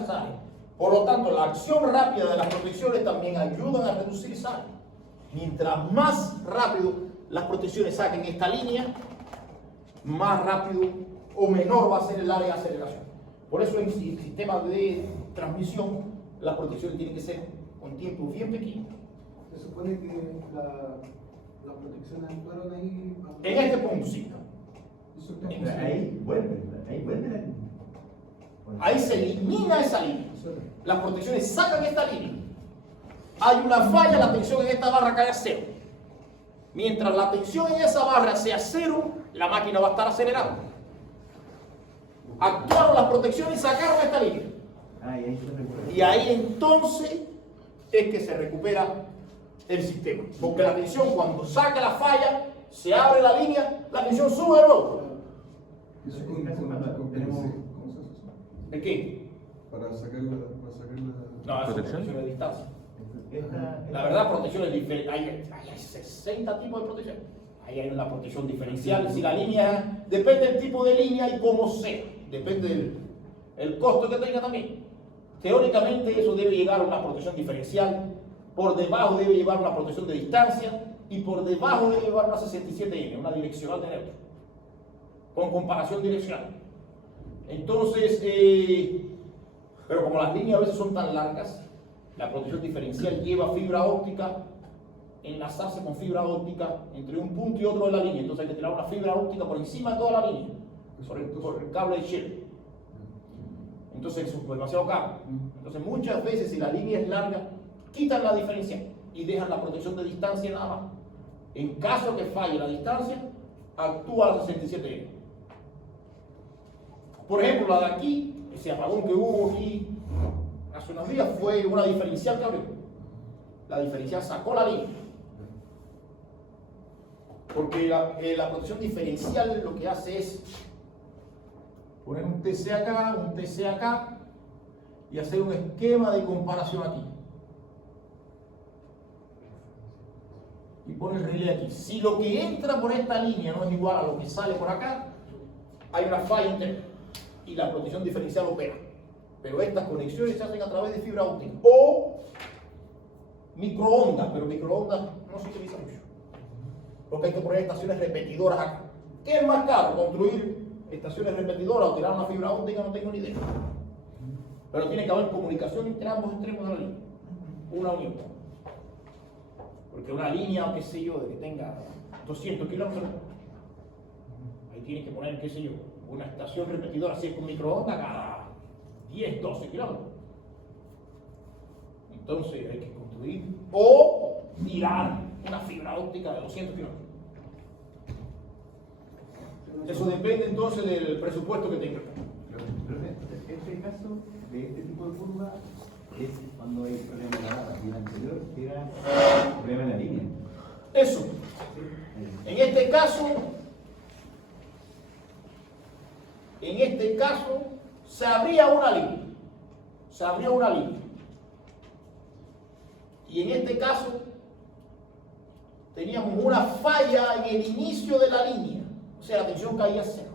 esta área. Por lo tanto, la acción rápida de las protecciones también ayudan a reducir esa área. Mientras más rápido las protecciones saquen esta línea, más rápido o menor va a ser el área de aceleración. Por eso en sistemas de transmisión, las protecciones tienen que ser con tiempo bien pequeño. Se supone que las protecciones actuaron ahí. En este punto, sí. Eso está Ahí vuelve. Ahí se elimina esa línea. Las protecciones sacan esta línea. Hay una falla, la tensión en esta barra cae a cero. Mientras la tensión en esa barra sea cero, la máquina va a estar acelerando. Actuaron las protecciones y sacaron esta línea. Y ahí entonces es que se recupera el sistema. Porque la tensión, cuando saca la falla, se abre la línea, la tensión sube de nuevo. Eso con PLC, ¿cómo se hace eso? ¿El qué? Para sacar la No, eso es ¿Protección? protección de distancia. La verdad, protección es diferente. Hay 60 tipos de protección. Ahí hay una protección diferencial. Si la línea, depende del tipo de línea y cómo sea. Depende del costo que tenga también. Teóricamente eso debe llegar a una protección diferencial. Por debajo debe llevar una protección de distancia. Y por debajo debe llevar una 67M, una direccional de neutro. Con comparación direccional. Entonces, pero como las líneas a veces son tan largas, la protección diferencial lleva fibra óptica, enlazarse con fibra óptica entre un punto y otro de la línea. Entonces hay que tirar una fibra óptica por encima de toda la línea, por el cable de shell. Entonces eso es demasiado caro. Entonces muchas veces si la línea es larga, quitan la diferencial y dejan la protección de distancia nada más. En caso que falle la distancia, actúa la 67M. Por ejemplo, la de aquí, ese apagón que hubo aquí hace unos días, fue una diferencial que abrió. La diferencial sacó la línea. Porque la protección diferencial lo que hace es poner un TC acá y hacer un esquema de comparación aquí. Y pone el relé aquí. Si lo que entra por esta línea no es igual a lo que sale por acá, hay una falla interna y la protección diferencial opera. Pero estas conexiones se hacen a través de fibra óptica o microondas, pero microondas no se utiliza mucho. Porque hay que poner estaciones repetidoras acá. ¿Qué es más caro? ¿Construir estaciones repetidoras o tirar una fibra óptica? No tengo ni idea. Pero tiene que haber comunicación entre ambos extremos de la línea. Una unión. Porque una línea, qué sé yo, de que tenga 200 kilómetros, ahí tiene que poner, qué sé yo, una estación repetidora, así es con microondas cada 10, 12 kilómetros. Entonces hay que construir o tirar una fibra óptica de 200 kilómetros. Eso depende entonces del presupuesto que tenga. Este caso de este tipo de curva es cuando hay problema en la data, y el anterior era problema en la línea. Eso. En este caso, se abría una línea. Se abría una línea. Y en este caso, teníamos una falla en el inicio de la línea. O sea, la tensión caía a cero.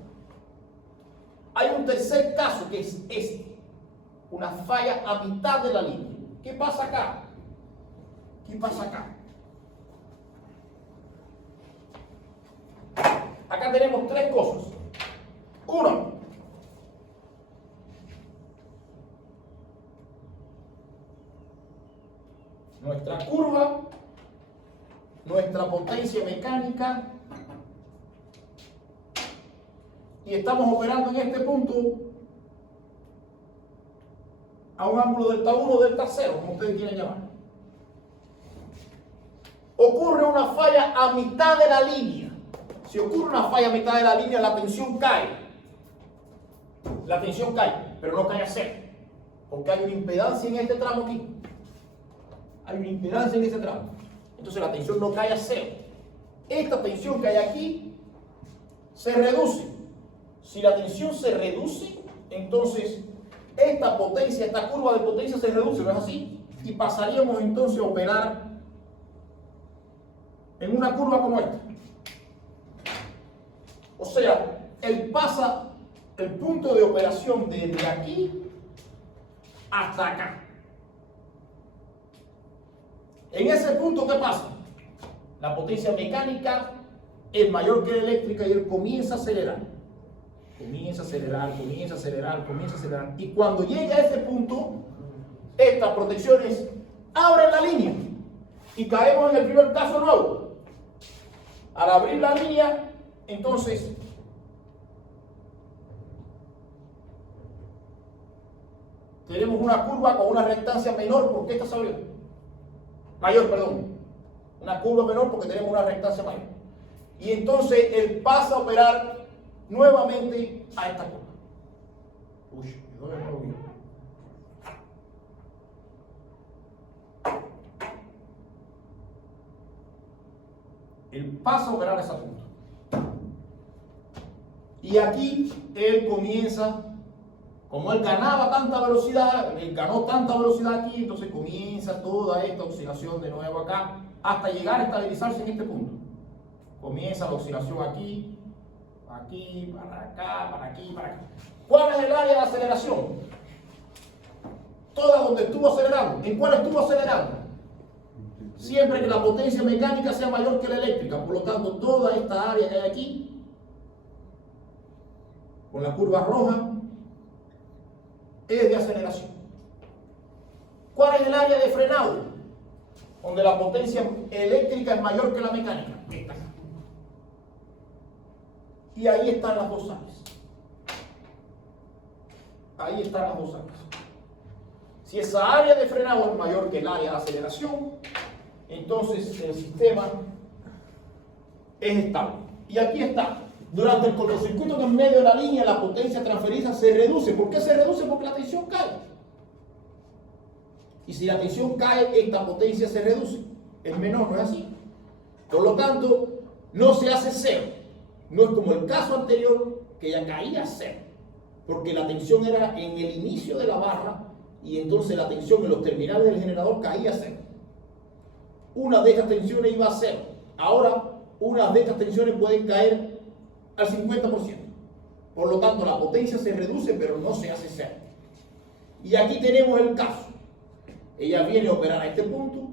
Hay un tercer caso que es este. Una falla a mitad de la línea. ¿Qué pasa acá? ¿Qué pasa acá? Acá tenemos tres cosas. Uno, nuestra curva, nuestra potencia mecánica, y estamos operando en este punto a un ángulo delta 1 o delta 0, como ustedes quieran llamar. Ocurre una falla a mitad de la línea. Si ocurre una falla a mitad de la línea, la tensión cae. La tensión cae, pero no cae a cero. Porque hay una impedancia en este tramo aquí. Hay una impedancia en este tramo. Entonces la tensión no cae a cero. Esta tensión que hay aquí se reduce. Si la tensión se reduce, entonces esta potencia, esta curva de potencia se reduce, ¿no es así? Y pasaríamos entonces a operar en una curva como esta. O sea, él pasa el punto de operación desde aquí hasta acá. En ese punto, ¿qué pasa? La potencia mecánica es mayor que la eléctrica y él comienza a acelerar. Comienza a acelerar, comienza a acelerar, comienza a acelerar. Y cuando llega a ese punto, estas protecciones abren la línea. Y caemos en el primer caso nuevo. Al abrir la línea, entonces, tenemos una curva con una reactancia menor porque esta se abrió. Mayor, perdón. Una curva menor porque tenemos una reactancia mayor. Y entonces él pasa a operar nuevamente a esta curva. Uy, ¿dónde me moví? Él pasa a operar a ese punto. Y aquí él comienza Como él ganaba tanta velocidad, él ganó tanta velocidad aquí, entonces comienza toda esta oscilación de nuevo acá, hasta llegar a estabilizarse en este punto. Comienza la oscilación aquí, aquí, para acá, para aquí, para acá. ¿Cuál es el área de aceleración? Toda donde estuvo acelerando. ¿En cuál estuvo acelerando? Siempre que la potencia mecánica sea mayor que la eléctrica. Por lo tanto, toda esta área que hay aquí, con la curva roja, es de aceleración. ¿Cuál es el área de frenado? Donde la potencia eléctrica es mayor que la mecánica. Esta. Y ahí están las dos áreas. Ahí están las dos áreas. Si esa área de frenado es mayor que el área de aceleración, entonces el sistema es estable. Y aquí está. Durante el cortocircuito que en medio de la línea la potencia transferida se reduce. ¿Por qué se reduce? Porque la tensión cae. Y si la tensión cae, esta potencia se reduce. Es menor, ¿no es así? Por lo tanto, no se hace cero. No es como el caso anterior, que ya caía a cero. Porque la tensión era en el inicio de la barra y entonces la tensión en los terminales del generador caía a cero. Una de estas tensiones iba a cero. Ahora, unas de estas tensiones pueden caer al 50%. Por lo tanto, la potencia se reduce, pero no se hace cero. Y aquí tenemos el caso. Ella viene a operar a este punto,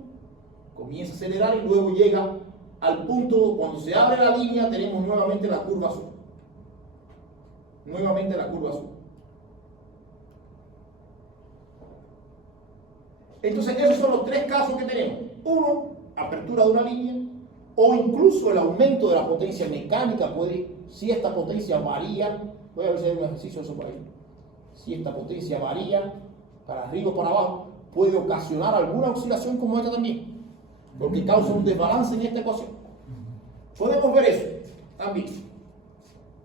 comienza a acelerar y luego llega al punto, cuando se abre la línea, tenemos nuevamente la curva azul. Nuevamente la curva azul. Entonces, esos son los tres casos que tenemos. Uno, apertura de una línea, o incluso el aumento de la potencia mecánica puede, si esta potencia varía, voy a ver si hay un ejercicio de eso por ahí. Si esta potencia varía para arriba o para abajo, puede ocasionar alguna oscilación como esta también, porque causa un desbalance en esta ecuación. Podemos ver eso también.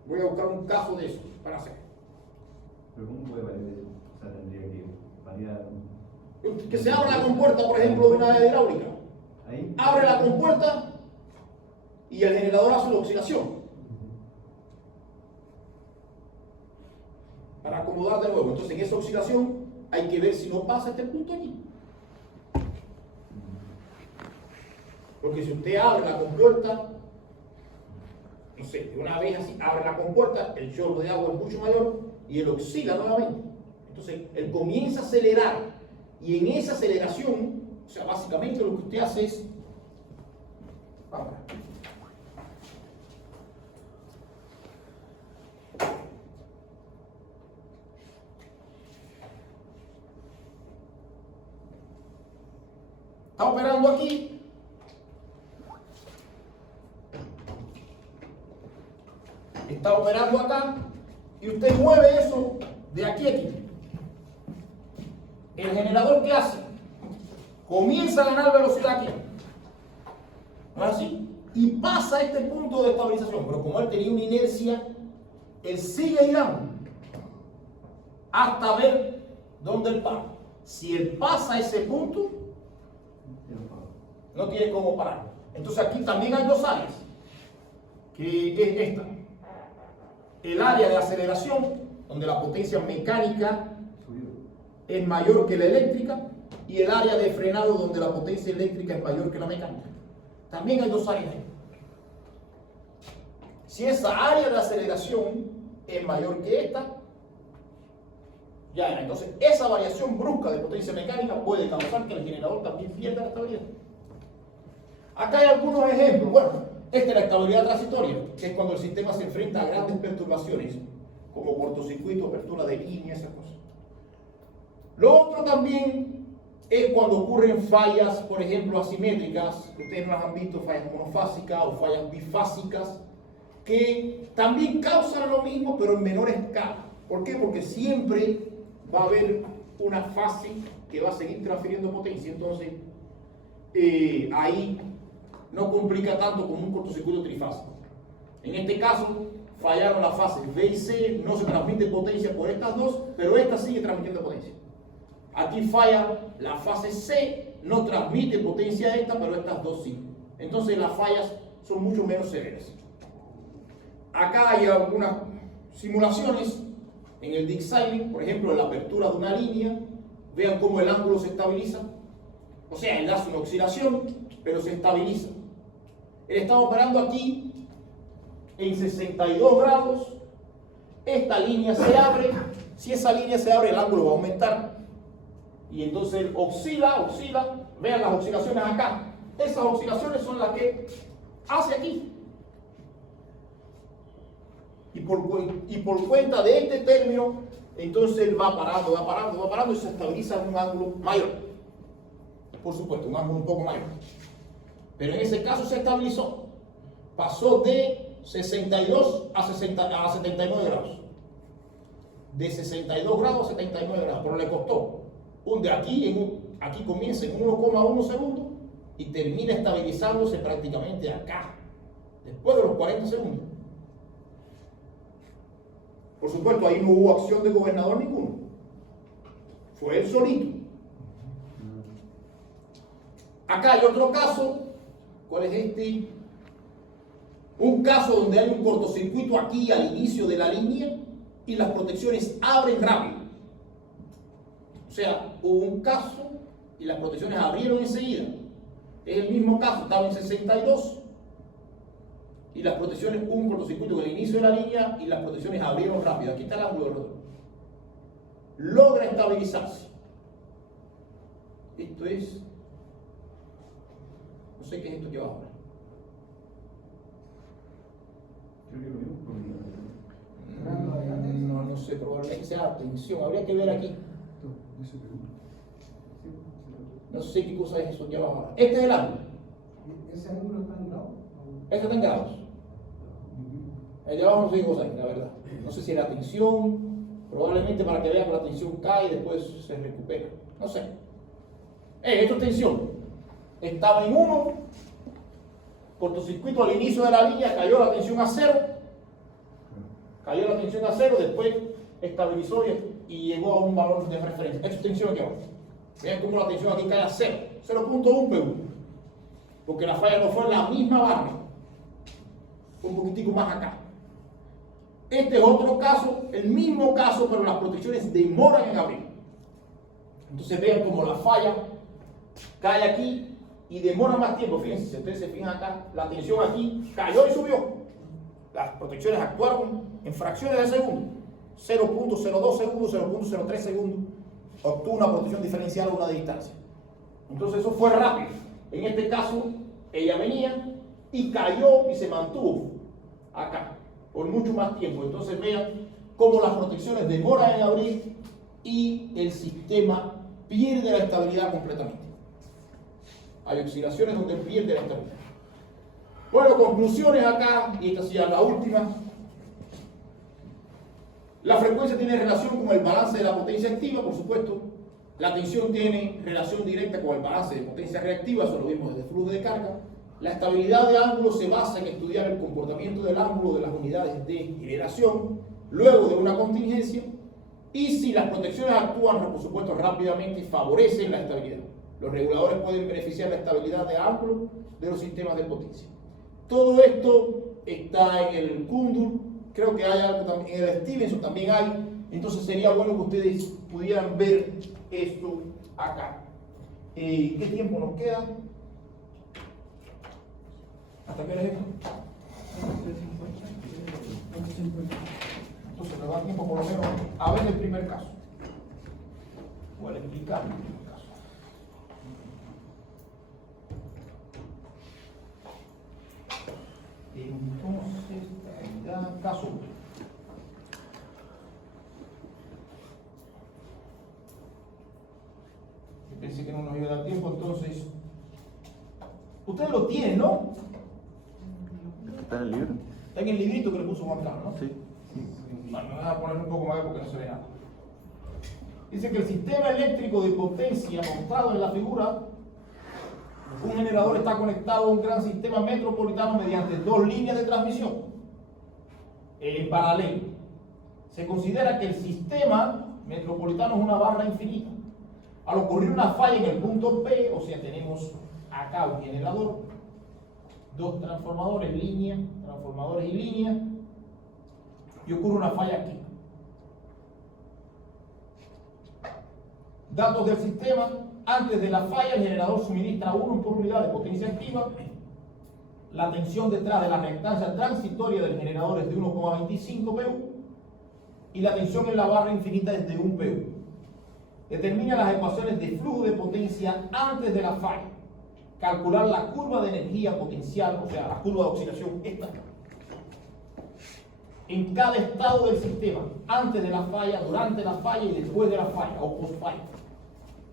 Voy a buscar un caso de eso para hacer. Pero ¿cómo puede variar eso? O sea, tendría que variar. Que se abra la compuerta, por ejemplo, de una hidráulica. Ahí. Abre la compuerta y el generador hace la oscilación. Para acomodar de nuevo. Entonces, en esa oscilación hay que ver si no pasa este punto aquí. Porque si usted abre la compuerta, no sé, de una vez así, abre la compuerta, el chorro de agua es mucho mayor y él oscila nuevamente. Entonces, él comienza a acelerar y en esa aceleración, o sea, básicamente lo que usted hace es, vamos, está operando aquí. Está operando acá y usted mueve eso de aquí a aquí. El generador, ¿qué hace? Comienza a ganar velocidad aquí. ¿No es así? Y pasa este punto de estabilización. Pero como él tenía una inercia, él sigue girando hasta ver dónde él para. Si él pasa ese punto, no tiene cómo parar. Entonces aquí también hay dos áreas, que es esta. El área de aceleración, donde la potencia mecánica es mayor que la eléctrica, y el área de frenado, donde la potencia eléctrica es mayor que la mecánica. También hay dos áreas ahí. Si esa área de aceleración es mayor que esta, ya, entonces esa variación brusca de potencia mecánica puede causar que el generador también pierda la estabilidad. Acá hay algunos ejemplos. Bueno, esta es la estabilidad transitoria, que es cuando el sistema se enfrenta a grandes perturbaciones, como cortocircuito, apertura de línea, esas cosas. Lo otro también es cuando ocurren fallas, por ejemplo, asimétricas, que ustedes no las han visto, fallas monofásicas o fallas bifásicas, que también causan lo mismo, pero en menor escala. ¿Por qué? Porque siempre va a haber una fase que va a seguir transfiriendo potencia, entonces ahí no complica tanto como un cortocircuito trifásico. En este caso, fallaron las fases B y C, no se transmite potencia por estas dos, pero esta sigue transmitiendo potencia. Aquí falla la fase C, no transmite potencia a esta, pero estas dos sí. Entonces las fallas son mucho menos severas. Acá hay algunas simulaciones En el designing, por ejemplo, en la apertura de una línea, vean cómo el ángulo se estabiliza. O sea, él hace una oscilación, pero se estabiliza. Él está operando aquí en 62 grados. Esta línea se abre. Si esa línea se abre, el ángulo va a aumentar. Y entonces él oscila. Vean las oscilaciones acá. Esas oscilaciones son las que hace aquí. Y por cuenta de este término, entonces él va parando y se estabiliza en un ángulo mayor. Por supuesto, un ángulo un poco mayor. Pero en ese caso se estabilizó. Pasó de 62 a 79 grados. De 62 grados a 79 grados. Pero le costó. Aquí comienza en 1,1 segundos y termina estabilizándose prácticamente acá. Después de los 40 segundos. Por supuesto, ahí no hubo acción de gobernador ninguno. Fue él solito. Acá hay otro caso. ¿Cuál es este? Un caso donde hay un cortocircuito aquí al inicio de la línea y las protecciones abren rápido. O sea, hubo un caso y las protecciones abrieron enseguida. Es el mismo caso, estaba en 62 y las protecciones, un cortocircuito en el inicio de la línea y las protecciones abrieron rápido. Aquí está el ángulo de rotor. Logra estabilizarse. Esto es, no sé qué es esto que va ahora. Creo que lo mismo. No sé, probablemente sea tensión. Habría que ver aquí. No sé qué cosa es eso que va ahora. Este es el ángulo. ¿Ese ángulo está en grado? Este está en grados. El de abajo no sé qué cosa es, la verdad. No sé si es la tensión, probablemente para que vean que la tensión cae y después se recupera. No sé. Esto es tensión. Estaba en 1, cortocircuito al inicio de la línea, cayó la tensión a 0. Cayó la tensión a 0, después estabilizó y llegó a un valor de referencia. Esto es tensión aquí abajo. Vean cómo la tensión aquí cae a 0. 0.1 PU. Porque la falla no fue en la misma barra. Un poquitico más acá. Este es otro caso, el mismo caso, pero las protecciones demoran en abrir. Entonces vean cómo la falla cae aquí y demora más tiempo. Fíjense, si ustedes se fijan acá, la tensión aquí cayó y subió. Las protecciones actuaron en fracciones de segundo. 0.02 segundos, 0.03 segundos. Obtuvo una protección diferencial a una distancia. Entonces eso fue rápido. En este caso, ella venía y cayó y se mantuvo acá por mucho más tiempo. Entonces vean cómo las protecciones demoran en abrir y el sistema pierde la estabilidad completamente. Hay oscilaciones donde pierde la estabilidad. Bueno, conclusiones acá, y esta sería la última. La frecuencia tiene relación con el balance de la potencia activa, por supuesto. La tensión tiene relación directa con el balance de potencia reactiva, eso lo vimos desde flujo de carga. La estabilidad de ángulo se basa en estudiar el comportamiento del ángulo de las unidades de generación luego de una contingencia, y si las protecciones actúan, por supuesto, rápidamente, favorecen la estabilidad. Los reguladores pueden beneficiar la estabilidad de ángulo de los sistemas de potencia. Todo esto está en el Kundur, creo que hay algo también, en el Stevenson también hay, entonces sería bueno que ustedes pudieran ver esto acá. ¿Qué tiempo nos queda? ¿Hasta qué hora es esto? 8:50. Entonces nos da tiempo por lo menos a ver el primer caso. O a explicar el primer caso. Entonces, ya caso 1. Pensé que no nos iba a dar tiempo, entonces. Ustedes lo tienen, ¿no? Está en el libro. Está en el librito que le puso Juan Carlos, ¿no? Sí. Bueno, me voy a poner un poco más porque no se ve nada. Dice que el sistema eléctrico de potencia mostrado en la figura, un generador está conectado a un gran sistema metropolitano mediante 2 líneas de transmisión en paralelo. Se considera que el sistema metropolitano es una barra infinita. Al ocurrir una falla en el punto P, o sea, tenemos acá un generador, 2 transformadores, transformadores y línea, y ocurre una falla aquí. Datos del sistema. Antes de la falla, el generador suministra 1 por unidad de potencia activa. La tensión detrás de la reactancia transitoria del generador es de 1,25 pu y la tensión en la barra infinita es de 1 pu. Determina las ecuaciones de flujo de potencia antes de la falla. Calcular la curva de energía potencial, o sea, la curva de oxidación, esta, en cada estado del sistema, antes de la falla, durante la falla y después de la falla o post-falla.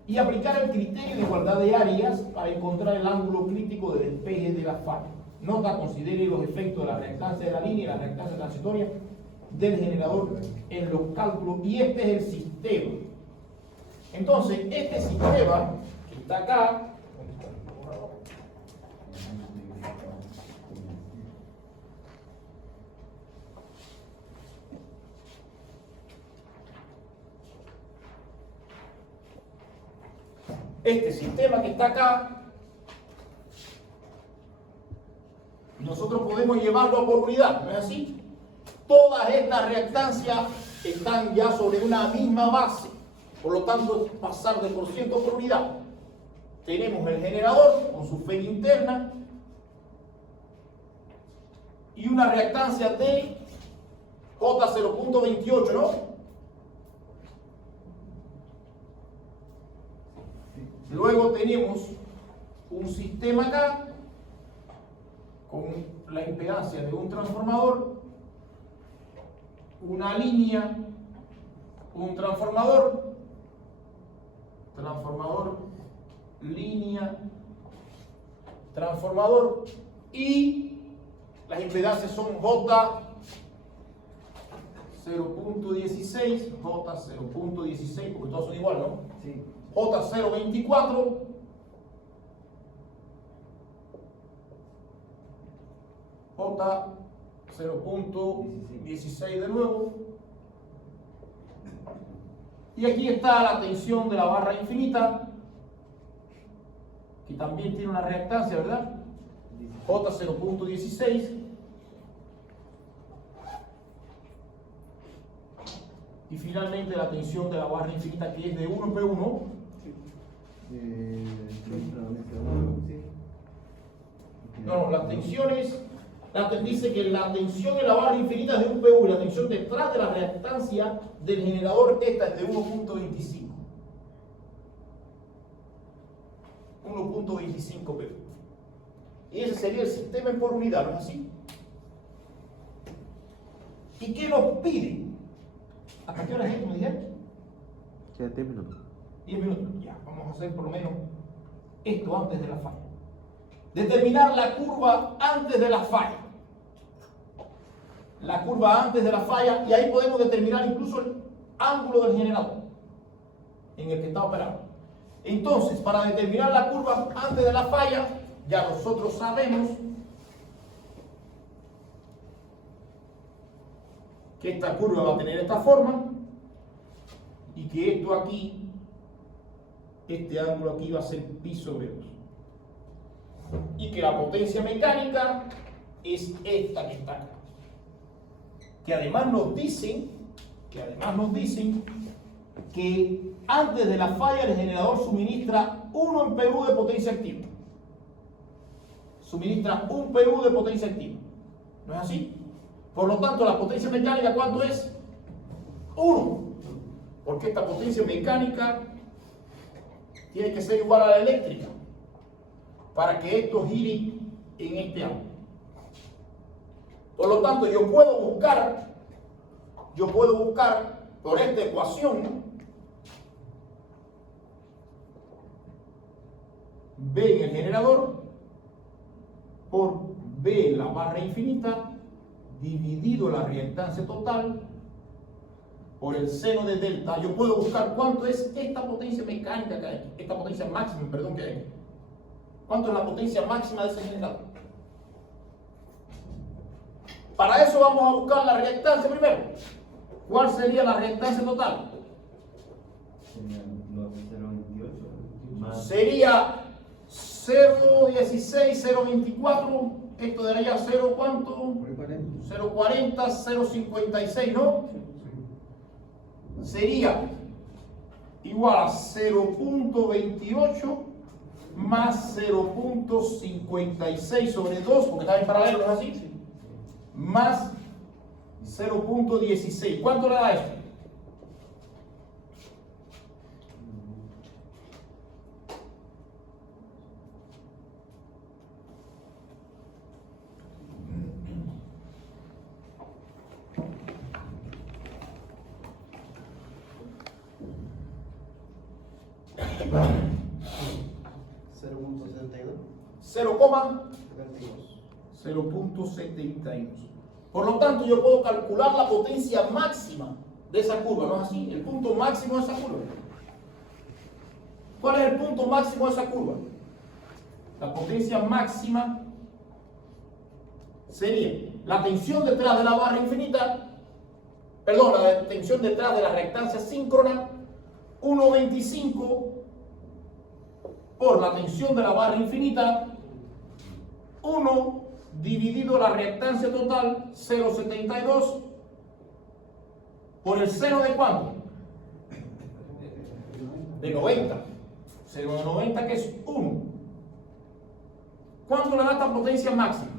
Y aplicar el criterio de igualdad de áreas para encontrar el ángulo crítico de despeje de la falla. Nota, considere los efectos de la reactancia de la línea y la reactancia transitoria del generador en los cálculos. Y este es el sistema. Entonces, este sistema que está acá, este sistema que está acá, nosotros podemos llevarlo por unidad, ¿no es así? Todas estas reactancias están ya sobre una misma base, por lo tanto es pasar de por ciento por unidad. Tenemos el generador con su FEG interna y una reactancia de J0.28, ¿no? Luego tenemos un sistema acá con la impedancia de un transformador, una línea, un transformador, línea, transformador, y las impedancias son J0.16, J0.16, porque todos son igual, ¿no? Sí. J0.24, J0.16 de nuevo, y aquí está la tensión de la barra infinita, que también tiene una reactancia, ¿verdad? J0.16, y finalmente la tensión de la barra infinita, que es de 1 P1. No, las tensiones, dice que la tensión en la barra infinita es de 1 pu y la tensión detrás de la reactancia del generador, esta es de 1.25. 1.25 pu. Y ese sería el sistema por unidad, ¿no es así? ¿Y qué nos pide? ¿Hasta qué hora es esto, me dijeron? Queda 10 minutos. 10 minutos. Ya, vamos a hacer por lo menos esto antes de la falla. Determinar la curva antes de la falla. La curva antes de la falla, y ahí podemos determinar incluso el ángulo del generador en el que está operando. Entonces, para determinar la curva antes de la falla, ya nosotros sabemos que esta curva va a tener esta forma y que esto aquí, este ángulo aquí va a ser pi sobre 2. Y que la potencia mecánica es esta que está acá. Que además nos dicen que antes de la falla el generador suministra 1 en pu de potencia activa. Suministra 1 pu de potencia activa. ¿No es así? Por lo tanto, la potencia mecánica, ¿cuánto es? 1. Porque esta potencia mecánica tiene que ser igual a la eléctrica para que esto gire en este ángulo. Por lo tanto, yo puedo buscar por esta ecuación B en el generador por B en la barra infinita dividido la reactancia total por el seno de delta. Yo puedo buscar cuánto es esta potencia mecánica que hay aquí, esta potencia máxima, perdón, que hay aquí. ¿Cuánto es la potencia máxima de ese generador? Para eso vamos a buscar la reactancia primero. ¿Cuál sería la reactancia total? Sería 0.16, 0.24, esto daría 0 cuánto? 0.40, 0.56, ¿no? Sería igual a 0.28 más 0.56 sobre 2, porque está en paralelo, ¿no es así? Más 0.16. ¿Cuánto le da esto? $0.72. 0.72. Por lo tanto, yo puedo calcular la potencia máxima de esa curva, ¿no es así? El punto máximo de esa curva. ¿Cuál es el punto máximo de esa curva? La potencia máxima sería la tensión detrás de la barra infinita, perdón, la tensión detrás de la reactancia síncrona, 1.25 por la tensión de la barra infinita, 1 dividido la reactancia total, 0.72, por el seno de ¿cuánto? De 90. Seno de 90 que es 1. ¿Cuánto le da esta potencia máxima?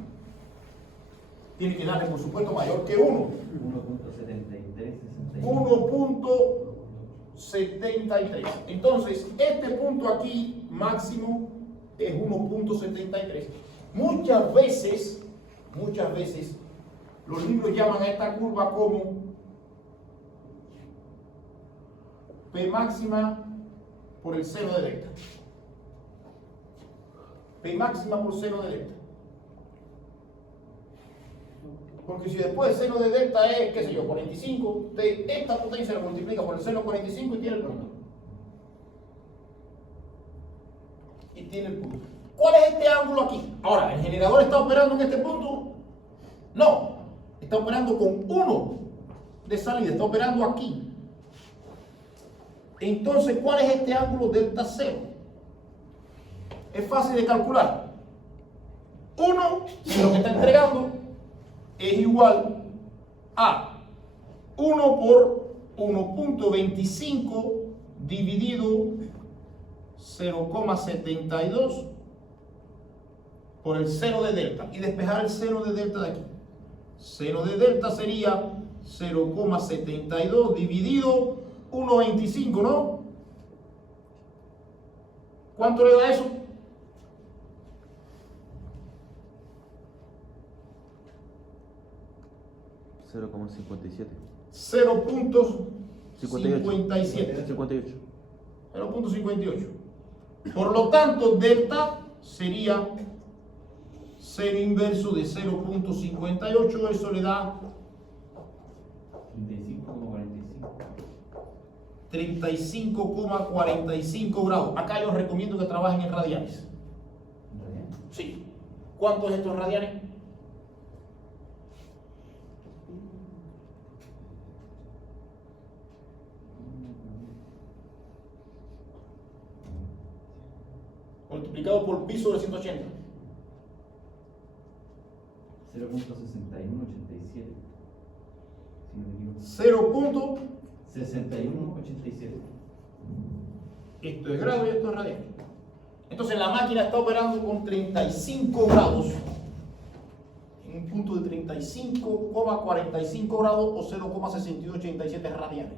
Tiene que darle, por supuesto, mayor que 1. 1.73. Entonces, este punto aquí máximo es 1.73. Muchas veces, los libros llaman a esta curva como P máxima por el seno de delta. P máxima por seno de delta. Porque si después el seno de delta es, qué sé yo, 45, usted esta potencia la multiplica por el seno 45 y tiene el punto. Y tiene el punto. ¿Cuál es este ángulo aquí? Ahora, ¿el generador está operando en este punto? No. Está operando con 1 de salida. Está operando aquí. Entonces, ¿cuál es este ángulo delta 0? Es fácil de calcular. 1 de lo que está entregando es igual a 1 por 1.25 dividido 0,72 por el seno de delta. Y despejar el seno de delta de aquí. Seno de delta sería 0,72 dividido 1.25, ¿no? ¿Cuánto le da eso? $0.57. 0.57. 58. 0.58. Por lo tanto, delta sería seno inverso de 0.58. Eso le da 35,45 grados. Acá yo os recomiendo que trabajen en radianes. Sí. ¿Cuánto es esto en radianes? Multiplicado por pi sobre 180. 0.6187. 0. 6187. Esto es grado y esto es radian. Entonces la máquina está operando con 35 grados, en un punto de 35,45 grados o 0,6287 radianes.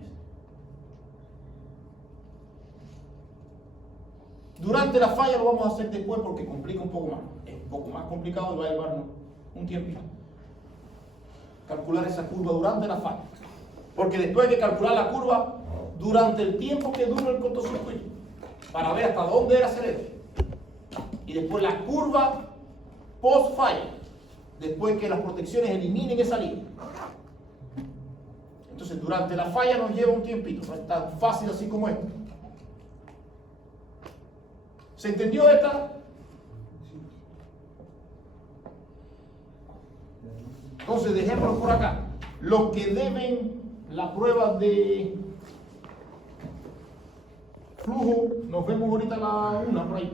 Durante la falla lo vamos a hacer después porque complica un poco más. Es un poco más complicado y va a llevarnos un tiempito. Calcular esa curva durante la falla. Porque después hay que calcular la curva durante el tiempo que dura el cortocircuito para ver hasta dónde era acelero. Y después la curva post falla, después que las protecciones eliminen esa línea. Entonces durante la falla nos lleva un tiempito, no es tan fácil así como esto. ¿Se entendió esta? Entonces dejémoslo por acá. Los que deben la prueba de flujo, nos vemos ahorita a la 1 por ahí.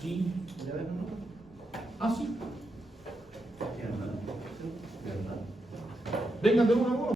Sí. Ah, sí. Vengan de uno en uno.